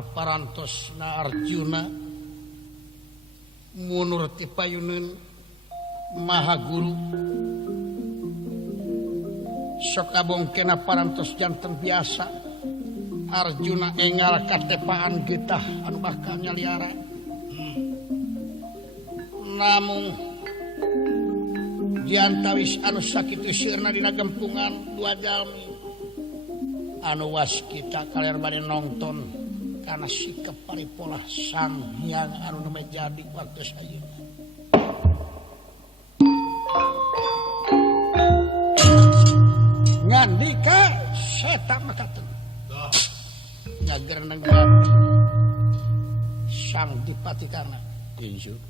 kaparantosna Arjuna munur ti payuneun Maha Guru sok abongkena parantos janten biasa Arjuna enggal katepaan getah anu bakal nyaliara namun diantawis anu sakitu sieurna dina gempungan dua jalmi anu waskita kalian bade nongton karena sikap paripolah sang hyang anu neme jadi waktu sayeuna ngandika seta makaten ngagereneng gati sang dipati karna insyur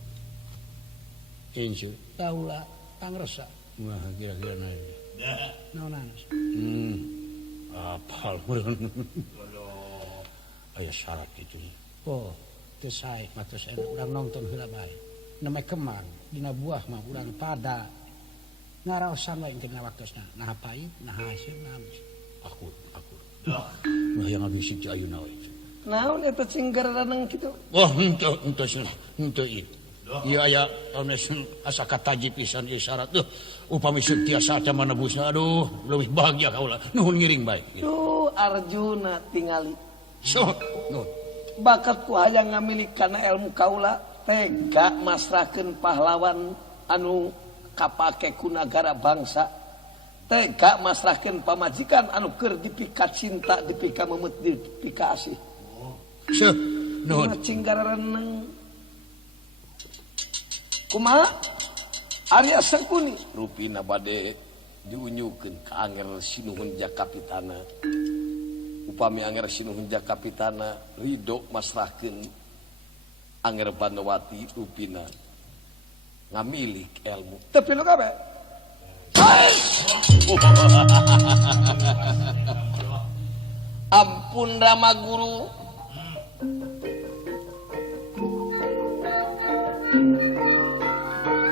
taula tangresa wah kira-kira naik naonan apal aya syarat gitu oh teu sae matos enak urang nongton heula bae nemeh kemang dina buah mah urang pada ngaraosan wae dina waktosna nah pait nah hasil nah aku nah yang abis itu ayeuna we naon eta cinggaraneng kitu wah henteu ieu ieu aya asa kataji pisan isyarat upami tiasa teh manebusna aduh leuwih bahagia kaula nuhun ngiring bae tuh Arjuna tingali so nuhun bakat ku hayang ngamilik kana ilmu kaula tega masrahkeun pahlawan anu kapake ku nagara bangsa tega masrahkeun pamajikan anu keur dipika cinta dipika memet dipika asih seuh nuhun cinggaraneng kumaha Arya Sangkuni rupina bade diunyukeun ka Anger Sinuhun Jakapitana upami Anger Sinuhun Jakapitana ridho masrahkeun Anger Bandawati rupina ngamilik ilmu tapi lu kabeh ampun Rama Guru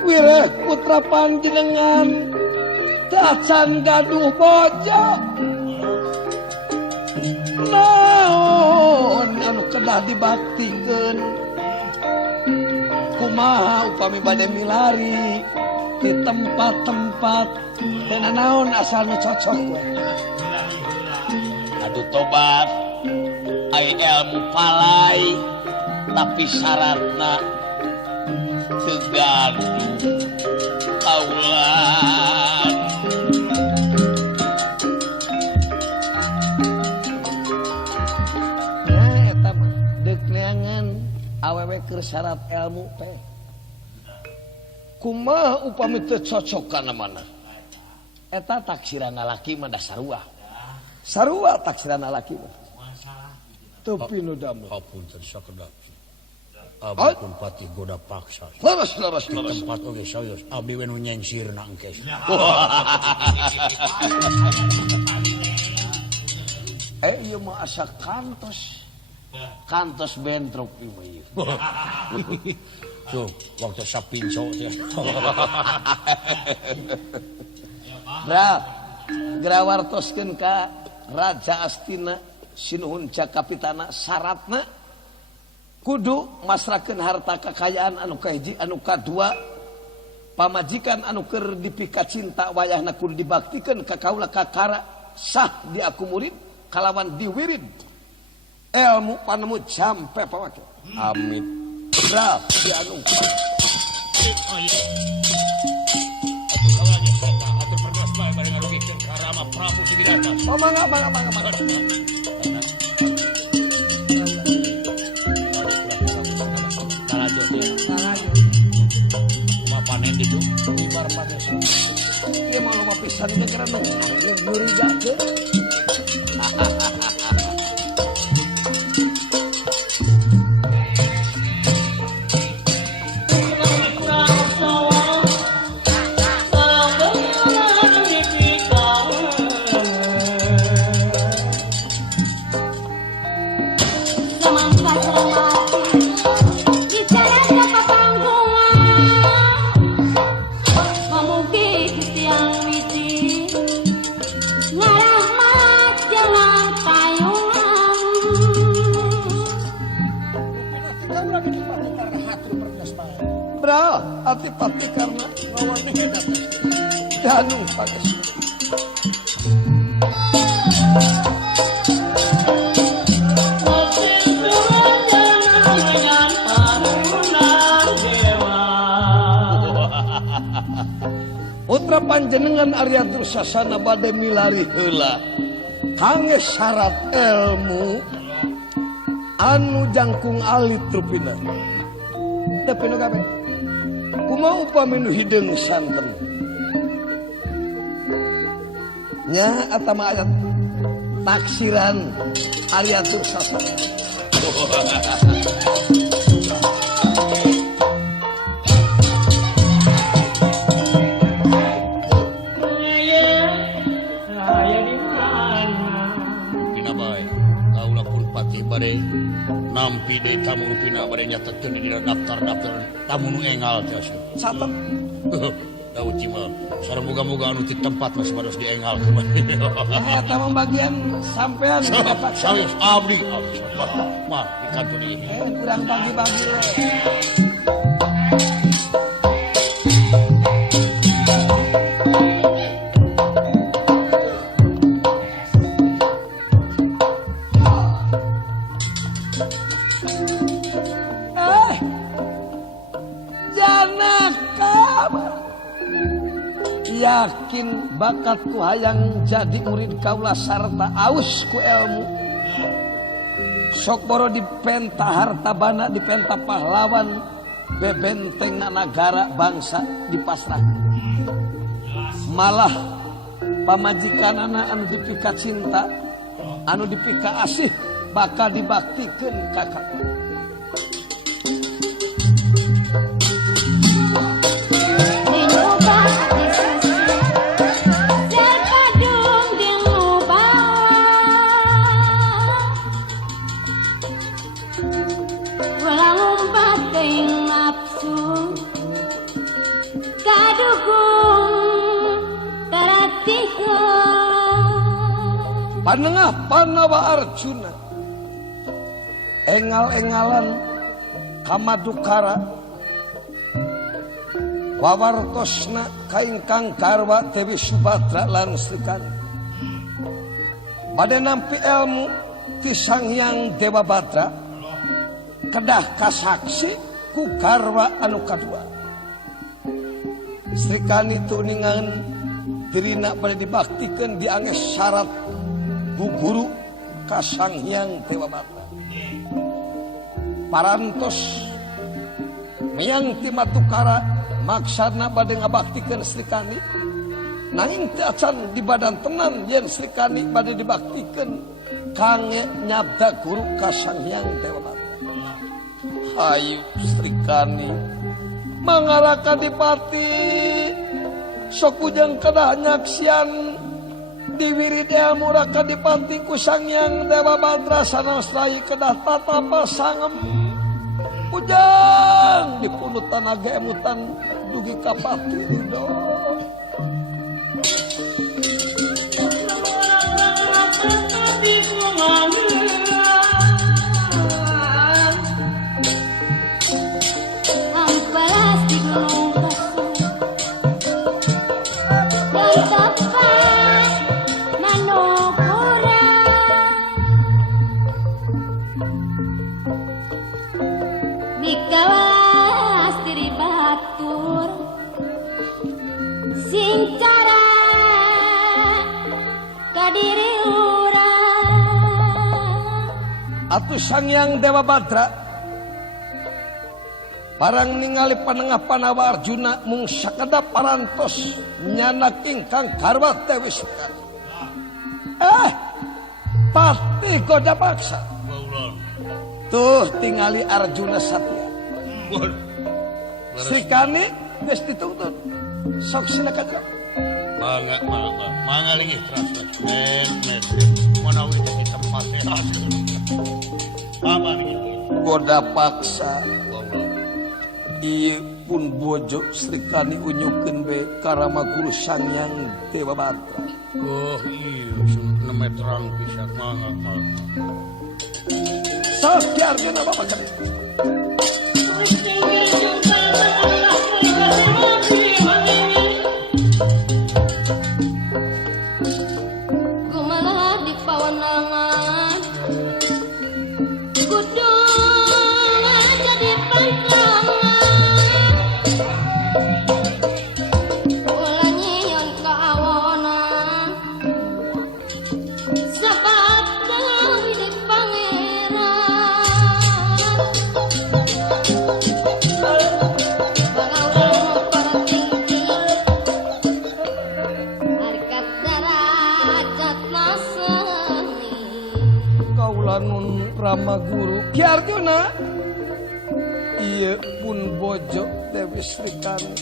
wireh putra panjenengan dacan gaduh bojo naon anu kedah dibaktikeun kumaha upami bade milari di tempat-tempat dan naon asal nu cocok we adu tobat ai ilmu palai tapi syaratna tegaduh kaulan nah eta mah deuk neangan awewe keur syarat ilmu teh kumaha upami teu cocok kana mana eta taksirana laki mah da sarua taksirana laki mah tapi nu damel hapunten sakedap abdi pun patih goda paksa laras di tempat oge sayos abdi we nu nyensirna engke ieu mah asa kantos bentrok ieu mah ieu tuh waktu sapinco teh grawartoskeun ka Raja Astina Sinuhun Jakapitana syaratna kudu masrahkeun harta kekayaan anu kahiji anu kadua pamajikan anu keur dipika cinta wayahna kudu dibaktikeun ka kaula kakara sah diakumurin kalawan diwirid ilmu panemu jampe pawake amit brah dianu atur perdas bae bari ngarugikeun ka Rama Prabu Sidirata mangga panen gitu ibar panen ieu mah loba pisan ge karena ngurigakeun Ngarah Atipati karena ngawani danung pages. Putra panjenengan Arya Dursasana bade milari heula kangge syarat ilmu anu jangkung alit rupina. Tapi nu kabeh kumaha upami nu hideung santen nya eta mah ayat taksiran Arya Dursasana. Nampi deui tamu pina bade nyatetkeun di daftar-daftar tamu nu engal tiasa. Catet. Da uci mah sareng boga-boga anu ti tempat mah sabados diengalkeun mah. Eta mah bagian sampean Bapak. Saeus abdi. Mah di kantor ieu. Kurang bagi-bagi. Yakin bakatku hayang jadi murid kaula sarta aus ku ilmu sok boro dipenta harta bana dipenta pahlawan bebenteng nagara bangsa dipasrah malah pamajikanana anu dipika cinta anu dipika asih bakal dibaktikeun kakak. Panengah Panawa Arjuna engal-engalan kamadukara wawartosna kaingkang garwa Dewi Subadra lan Srikandi bade nampi ilmu ti Sang Hyang Dewa Badra kedah kasaksi ku garwa anu kadua. Srikandi tuningan dirina bade dibaktikeun diangges syarat guguru ka Sang Hyang Dewa Badra. Parantos meang ti Matukara maksana bade ngabaktikeun Srikandi nanging teu acan di badan tenan yen Srikandi bade dibaktikeun kangge nyabda guru ka Sang Hyang Dewa Badra. Hayu Srikandi mangaraka dipati sok ujang kedah nyaksian diwirid ilmu raka dipati ku Sang Hyang Dewa Badra sanastrai kedah tatapa sangem ujang dipunut tanaga emutan dugi ka pati ridho. Atuh Sang Hyang Dewa Badra parang ningali Panengah Panawa Arjuna mung sakada parantos nyanak ingkang garwa Dewi Sukadi. Pati goda paksa. Tuh tingali Arjuna Satya. Srikandi geus dituntun. Sok silakan. Mangga lagi terus. Manawi di tempat goda paksa ieu pun bojo Srikandi unyukeun be karama guru Sang Hyang Dewa Badra. Oh iya neme terang pisan mangga. Sakti Arjuna Bapak. Kumaha di pawanangan kudu jadi pantangan ulah nyian ka awonan sabat deui di pangeran balaurang paratinggi harkat derajat naseni Kaula nun Rama Guru Ki Arjuna ieu pun bojo Dewi Srikani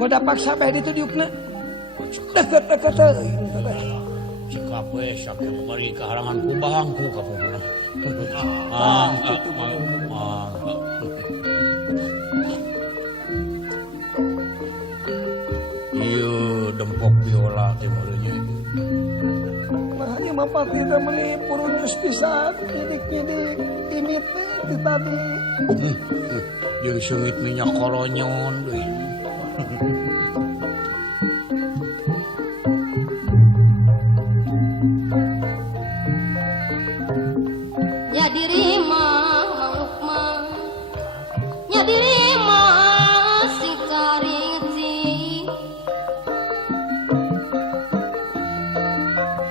goda paksa bae ditu diukna deket-deket teuing Sikap we sakit bari kaharangan ku bahangku ka pupuna. Iya dempok biola teh meureunnya. nah ieu mah pati teh meuni purunyus pisan nyidik-nyidik imit teh tadi Jeung seungit minyak kolonyon deui. nya diri mah manuk mah nya diri mah sing cariti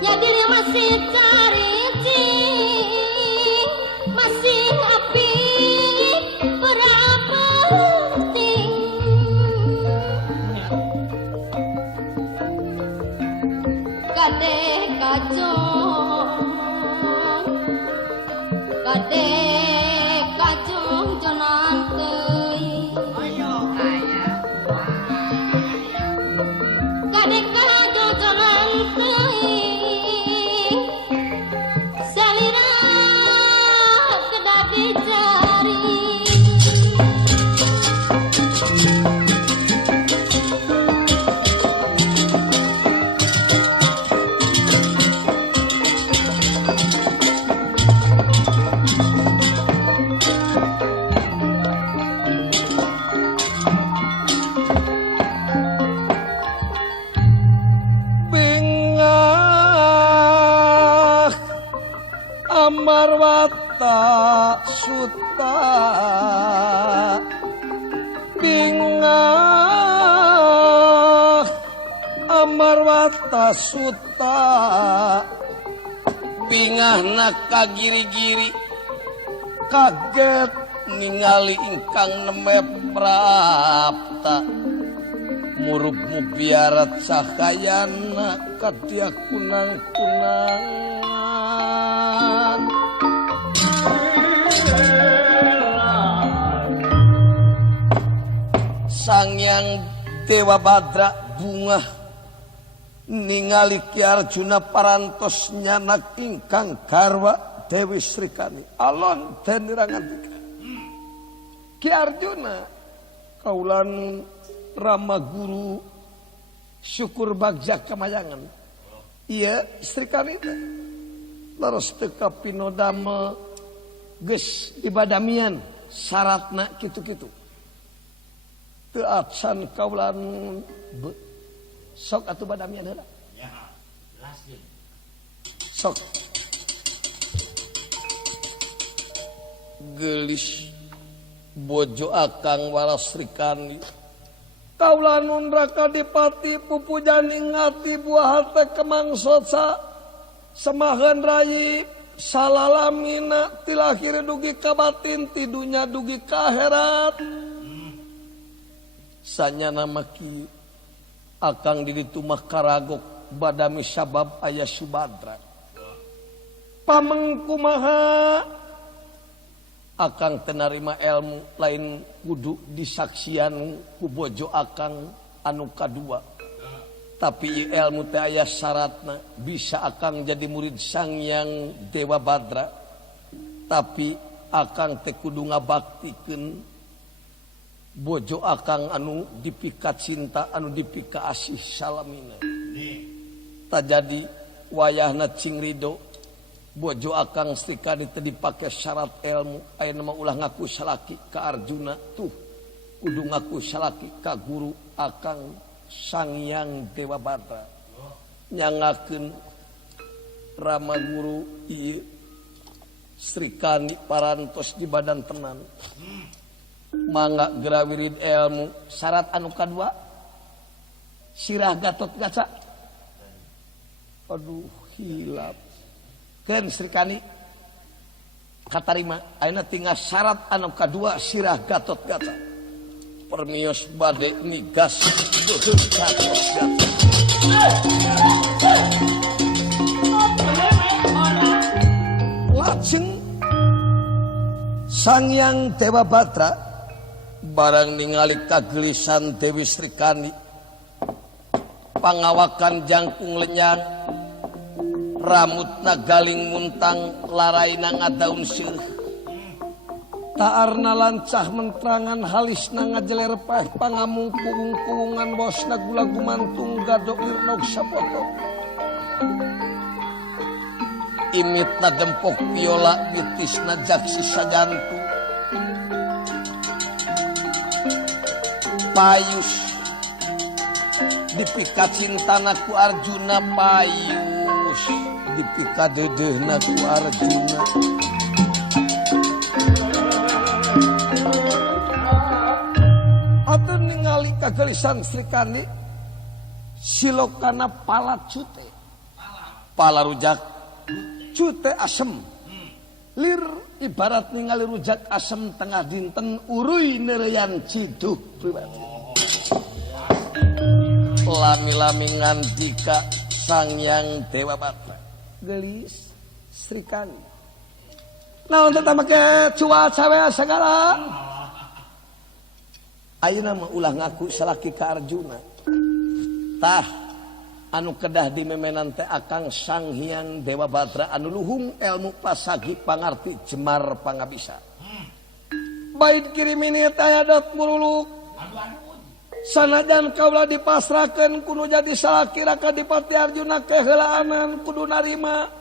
nya diri mah sing cariti masih api berapa penting kadeh kacung kadek kacung jonan teuing kadek kacung jonan teuing salira kedah dicari Bingah Amarwata Suta Bingah Amarwata Suta Bingahna kagiri-giri kaget ningali ingkang nemep prapta murubmu biarat cahayana kadia kunang-kunangan Sangyang Dewa Badra bunga ningali Ki Arjuna parantos nyanak ingkang garwa Dewi Srikani alon den nirangantika Ki Arjuna kaulan Rama Guru syukur bagja kamayangan iya Srikani laros teka pinodama geus ibadamian syaratna kitu-kitu teu absan kaulan sok atuh badamian heula ya laskeun sok gelis bojo akang waras Srikani kaula nun raka dipati pupujaning ngati buah hate kemangsosa semaheun rayi salalamina ti lahir dugi ka batin ti dunya dugi ka akhirat sanyana maki akang di ditu mah karagok badami sabab aya Subadra pamengkumaha akang tenarima ilmu lain kudu disaksian ku bojo akang anu kadua tapi ilmu teh aya syaratna bisa akang jadi murid Sangyang Dewa Badra tapi akang teh kudu ngabaktikeun bojo akang anu dipika cinta anu dipika asih salamina tak jadi wayahna cing ridho bojo Akang Sri Kandi teu dipake syarat ilmu aya nama ulah ngaku salaki ka Arjuna tuh kudu ngaku salaki ka guru Akang Sang Hyang Dewa Batra nyangakeun Rama guru ieu Sri Kandi parantos di badan tenan mangga gerawirid ilmu syarat anu kadua sirah Gatot Kaca aduh hilap keun Sri Kandi katarima ayeuna tinggal syarat anu kadua sirah Gatot Kaca permios bade nigas deuheung Gatot Kaca lajeng Sang Hyang Dewa Batra barang ningali kagelisan Dewi Sri Kandi pangawakan jangkung lenyang rambutna galing muntang laraina ngadaun seuh taarna lancah mentrangan halisna ngajeler paeh pangamung kuung-kuungan bosna gula gumantung gado irnog sapoto imitna dempok piola bitisna jaksi sajantu payus dipika cintana ku Arjuna payus dipika deudeuhna ku Arjuna atuh ningali kagelisan Sri Kandi silokana pala cute pala rujak cute asem lir ibarat ningali rujak asem tengah dinten uruy nereyan ciduh pribadi lami-lami ngandika Sang Hyang Dewa Batra gelis Sri Kandi naon teh make cuaca we segala ayeuna mah ulah ngaku salaki ka Arjuna tah anu kedah dimemenan teh Akang Sang Hyang Dewa Batra anu luhung ilmu pasagi pangarti jemar pangabisa bait kirimini teh aya dot muruluk sanajan kaula dipasrahkeun kudu jadi salaki raka Dipati Arjuna keheulaanan kudu narima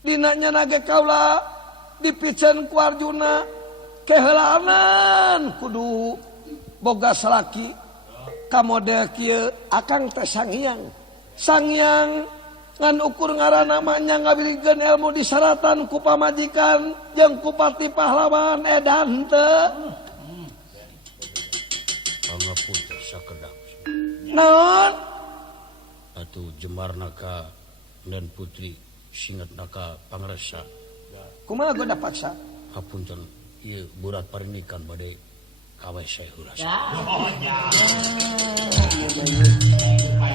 dina nyana ge kaula dipicen ku Arjuna keheulaanan kudu boga salaki ka model kieu Akang teh Sang Hyang ngan ukur ngaranna mah nya ngabilikeun ilmu disaratan ku pamajikan jeung ku pati pahlawan edan teu pangapunten sakedap naon atuh jemarna ka dan putri singetna ka pangresa kumaha goda paksa hapunten ieu burat parinikan bade kawe saya heula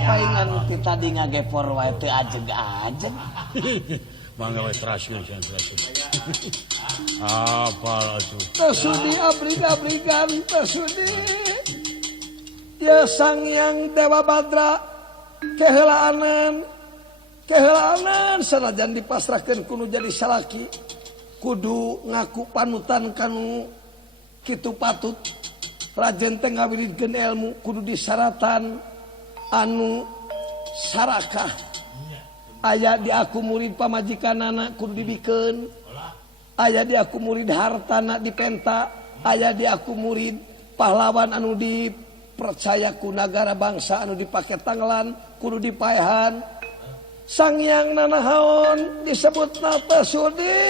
paingan ti tadi ngagepor wae teu ajeg-ajeg mangga we teraskeun cenah teraskeun apal atuh tersudi abrig-abrigan tersudi ya Sang Hyang Dewa Batra keheulaanan sanajan dipasrahkeun kudu jadi salaki kudu ngaku panutan kanu kitu patut rajen teh ngawilidkeun ilmu kudu disaratan anu sarakah aya di aku murid pamajikanana kudu dibikeun aya di aku murid hartana dipenta aya di aku murid pahlawan anu dipercaya ku nagara bangsa anu dipake tanglan kudu dipaehan Sang Hyang nanahaon disebutna pesudi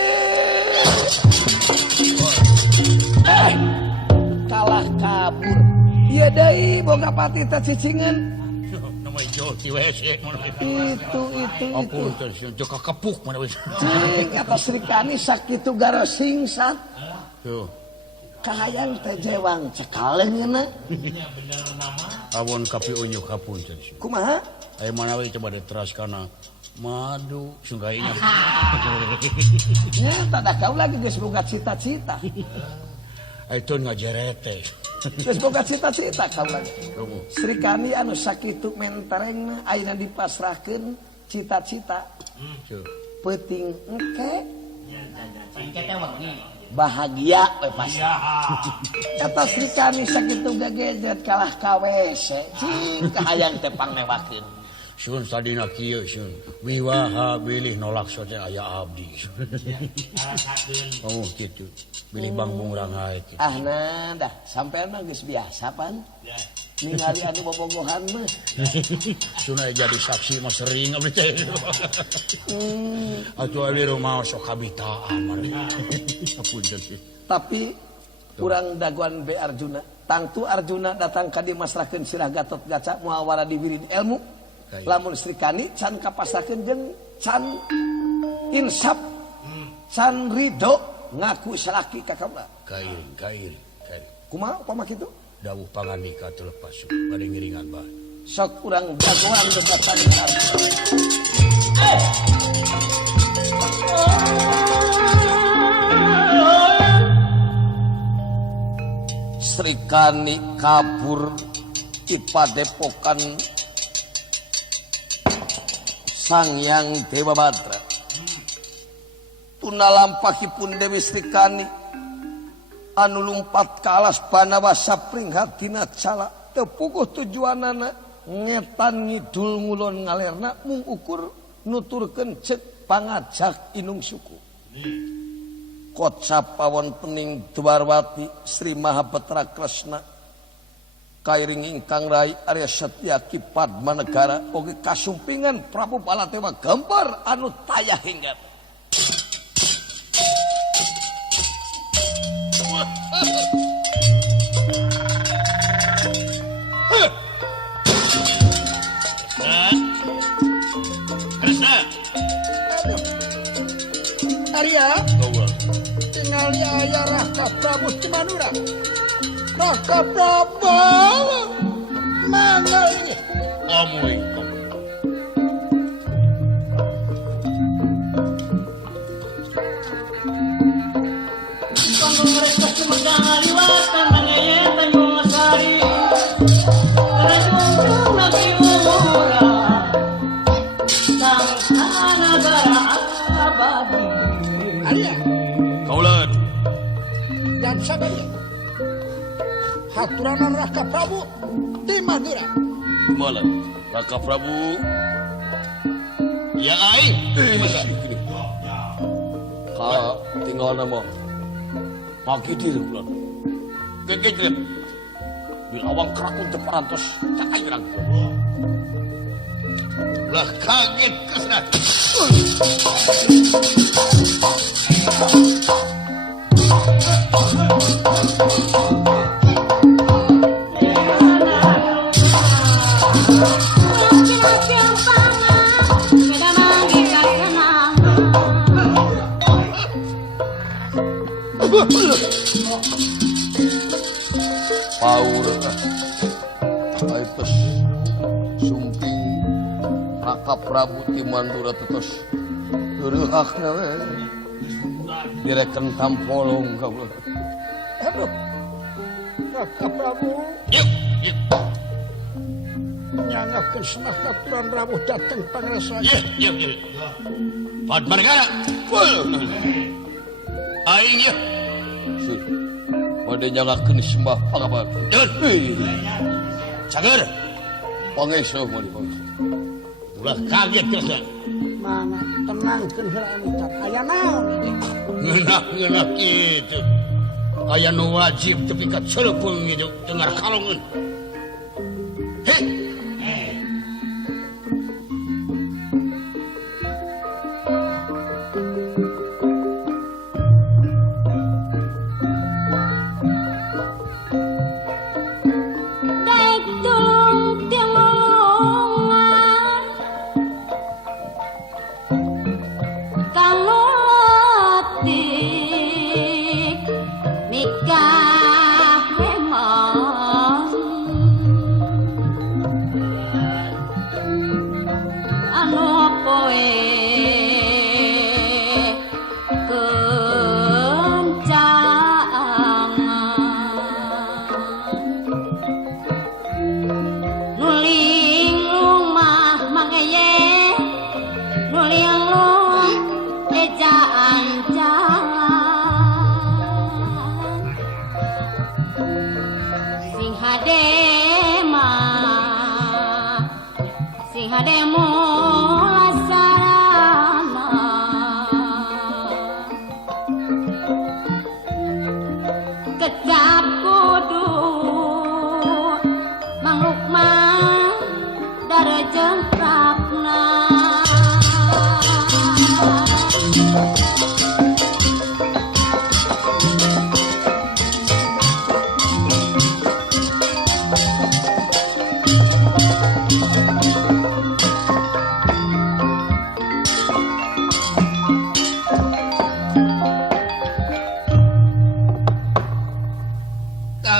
kalah kabur ieu deui boga pati teh cicingeun nama ijo ti WC itu apunten jeung kakepuk mana we cing kata Sri Kandi sakitu garos singsat tuh kahayang teh jewang cekaleungeuna awon kapi unyuk hapunten kumaha aya mana we coba diteraskeun madu sunggaina nya tada kaula lagi geus boga cita-cita itu ngajarete geus boga cita-cita kaula Sri Kandi anu sakitu menterengna ayeuna dipasrahkeun cita-cita peuting engke bahagia we pasti kata Sri Kandi sakitu gagejet kalah ka WC cing kahayang teh pangnewakeun Sun sadina kieu sun. Wiwaha bilih nolak sote aya abdi. Oh kitu. Bilih Bang Bungrang hae kitu. Ah nah dah sampean mah geus biasa pan. Ningali anu bobogohan mah. Sun aya jadi saksi mah sering abdi teh. Atuh abdi rumah sok kabitaan mah. Apunten sih. Tapi kurang daguan be Arjuna. Tangtu Arjuna datang ka dieu masrahkeun sirah Gatot Kaca muawara di wirid ilmu. Lamun Srikani can kapasrakeun jeung can insaf. Can ridho ngaku salaki ka kaula. Kair. Kumaha upama kitu? Dawuh pangandika teu lepas bade ngiringan bae. Sok urang jagoan debatan ka Arjuna. Srikani kabur di padepokan Sangyang Dewa Badra. Tuna lampahipun Dewi Srikani anu lumpat ka alas Banawa sapringhat tina cala teu puguh tujuanana ngetan ngidul ngulon ngalerna mung ukur nuturkeun ceuk pangajak inung suku. Kocap pawon pening Dwarwati Sri Mahapetra Kresna kairing ingkang rai Arya Setyaki Padmanegara oge kasumpingan Prabu Balatewa gambar anu tayah hingga Kresna. Arya tingali aya Raka Prabu Cimanura. Raka Prabu mangga ini Amoy. Panggung mereka Sumedang aliwatan mangeye Tanjung Sari. Tanjung Nabi Umura. Sang Nagara abadi. Arya Kaulan. dan sabaya haturanan Raka Prabu di Madura. Malah Raka Prabu. Ya aing. ka tinggalna mah makidir bulan gegejret bil awang krakun teu parantos cakairang Lah kaget Kresna. Kilang pangan beda manggi kasenang. paur aipes sumping Raka Prabu ti Mandura tetos reueukna we direken tampolong ka ulah Aduh, Raka Prabu Yuk. nyangakeun senah katuran rawuh dateng pangrasanya. Yuk. Padmanegara. Aing ya. sih bade nyangakeun sembah pangabakti Dun. Cager. pangeso mah pangeso Ulah kaget Kresna. Mana tenangkeun heula anu tar aya naon ini? Ngenak kitu. Aya nu wajib tepi ka celepung gitu dengar kalongeun. Heh. Daek tulung tiang lolongan kang letik nikah hemon anu poe kencangan nuling rumah mangeye nuling lung ejaan jalan sing hade mah sing Sing hademu lasana Kecap kudu Manglukma Darajeng prapna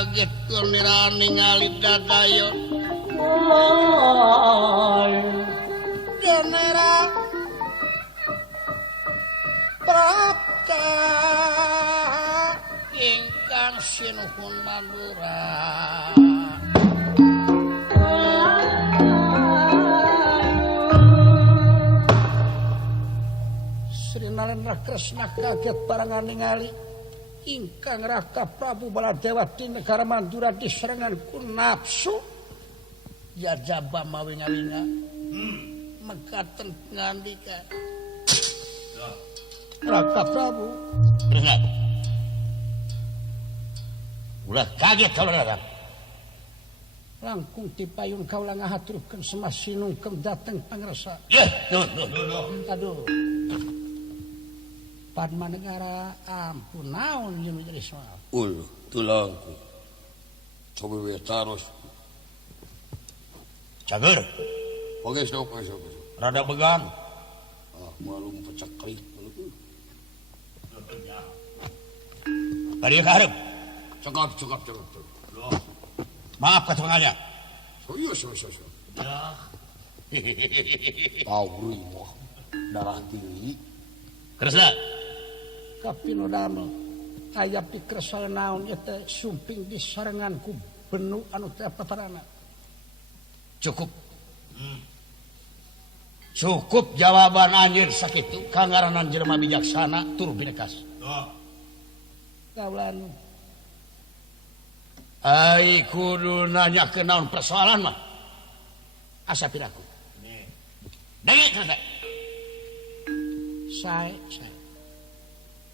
kaget kunira ningali dadayon Genera Prapta ingkang sinuhun Madura Sri Narendra Kresna kaget barangan ningali ingkang Raka Prabu Baladewa di negara Mandura diserangan ku nafsu jajaba mawinga-winga mekaten ngandika Raka Prabu Kresna ulah kaget kalau datang langkung tipayun kaulah ngahaturkeun semasinungkeun dateng pangresa aduh Padma negara ampun naon jeung jadi soal tulangku coba we taros cager oke sok rada begang malum pecak kali bari karep cakap maaf katengahnya so Pauri moh darah tinggi Kresna kapino damel aya pikresal naon ieu teh sumping disarengan ku benu anu teh paparana cukup cukup jawaban anjeun sakitu kangaranan jelema bijaksana tur binekas kaulan ai kudu nanyakeun naon persoalan mah asa piraku Dengit Kresna saya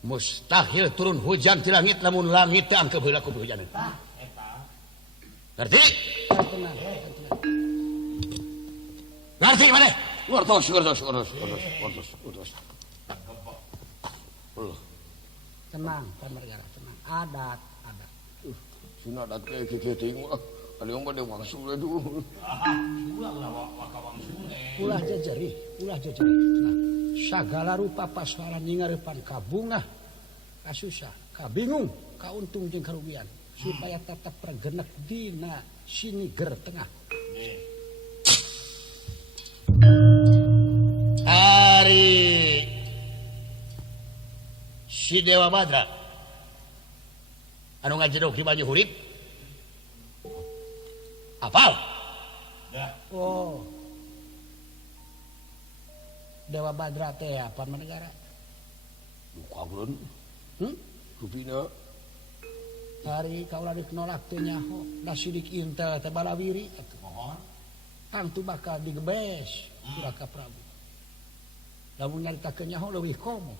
mustahil turun hujan di langit namun langit teh angkeu heula ku hujan eta ngerti ngerti mana wartos tenang pamergara tenang adat sina adat kayak teuing mah ali mah deung wangsul aduh ulah jejeri tenang sagala rupa pasaran ngingarepan kabungah kasusah kabingung kauntung jeung karugian supaya tetap pergenek dina siniger tengah hari si Dewa Badra anu ngajedog di baju hurip apal oh Dewa Badra teh apa negara kagulan rupina hari kaulah dikenolak teh nyaho da sidik intel teh balawiri mohon hantu bakal digebes Raka Prabu lamun nyaritakeun nyaho leuwih komo